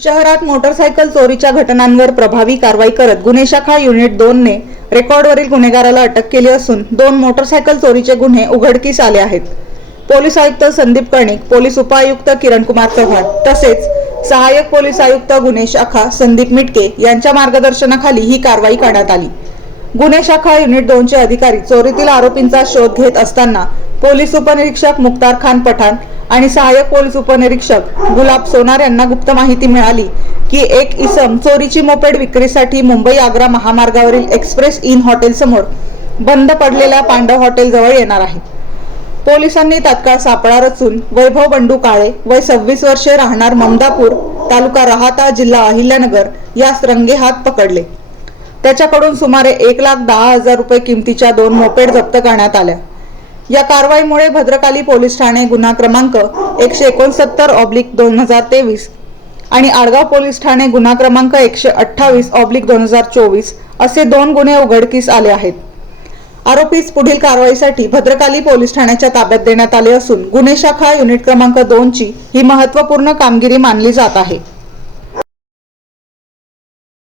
शहरात मोटरसायकल चोरीच्या घटनांवर प्रभावी कारवाई करत गुन्हे शाखा युनिट 2 ने रेकॉर्डवरील गुन्हेगाराला अटक केली असून 2 मोटरसायकल चोरीचे गुन्हे उघडकीस आले आहेत। पोलीस आयुक्त संदीप कर्णिक, पोलीस उपायुक्त किरणकुमार चव्हाण तसेच सहाय्यक पोलीस आयुक्त गुन्हे शाखा संदीप मिटके यांच्या मार्गदर्शनाखाली ही कारवाई करण्यात आली। गुन्हे शाखा युनिट 2 चे अधिकारी चोरीतील आरोपींचा शोध घेत असताना पोलीस उपनिरीक्षक मुख्तार खान पठाण आणि सहाय्यक पोलीस उपनिरीक्षक गुलाब सोनार यांना गुप्त माहिती मिळाली की एक इसम चोरीची मोपेड विक्रीसाठी मुंबई आग्रा महामार्गावरील एक्सप्रेस इन हॉटेल समोर बंद पडलेल्या पांडव हॉटेल जवळ येणार आहे। पोलिसांनी तात्काळ सापळा रचून वैभव बंडू काळे वय 26 वर्षे राहणार ममदापूर तालुका राहाता जिल्हा अहिल्यानगर यास रंगेहात पकडले। त्याच्याकडून सुमारे 1,10,000 रुपये किमतीच्या 2 मोपेड जप्त करण्यात आल्या। या कारवाईमुळे भद्रकाली पोलीस ठाणे गुन्हा क्रमांक 169/2023 आणि आडगाव पोलीस ठाणे गुन्हा क्रमांक 128/2024 असे 2 गुन्हे उघडकीस आले आहेत। आरोपीस पुढील कारवाईसाठी भद्रकाली पोलीस ठाण्याच्या ताब्यात देण्यात आले असून गुन्हे शाखा युनिट क्रमांक 2 ची ही महत्त्वपूर्ण कामगिरी मानली जात आहे।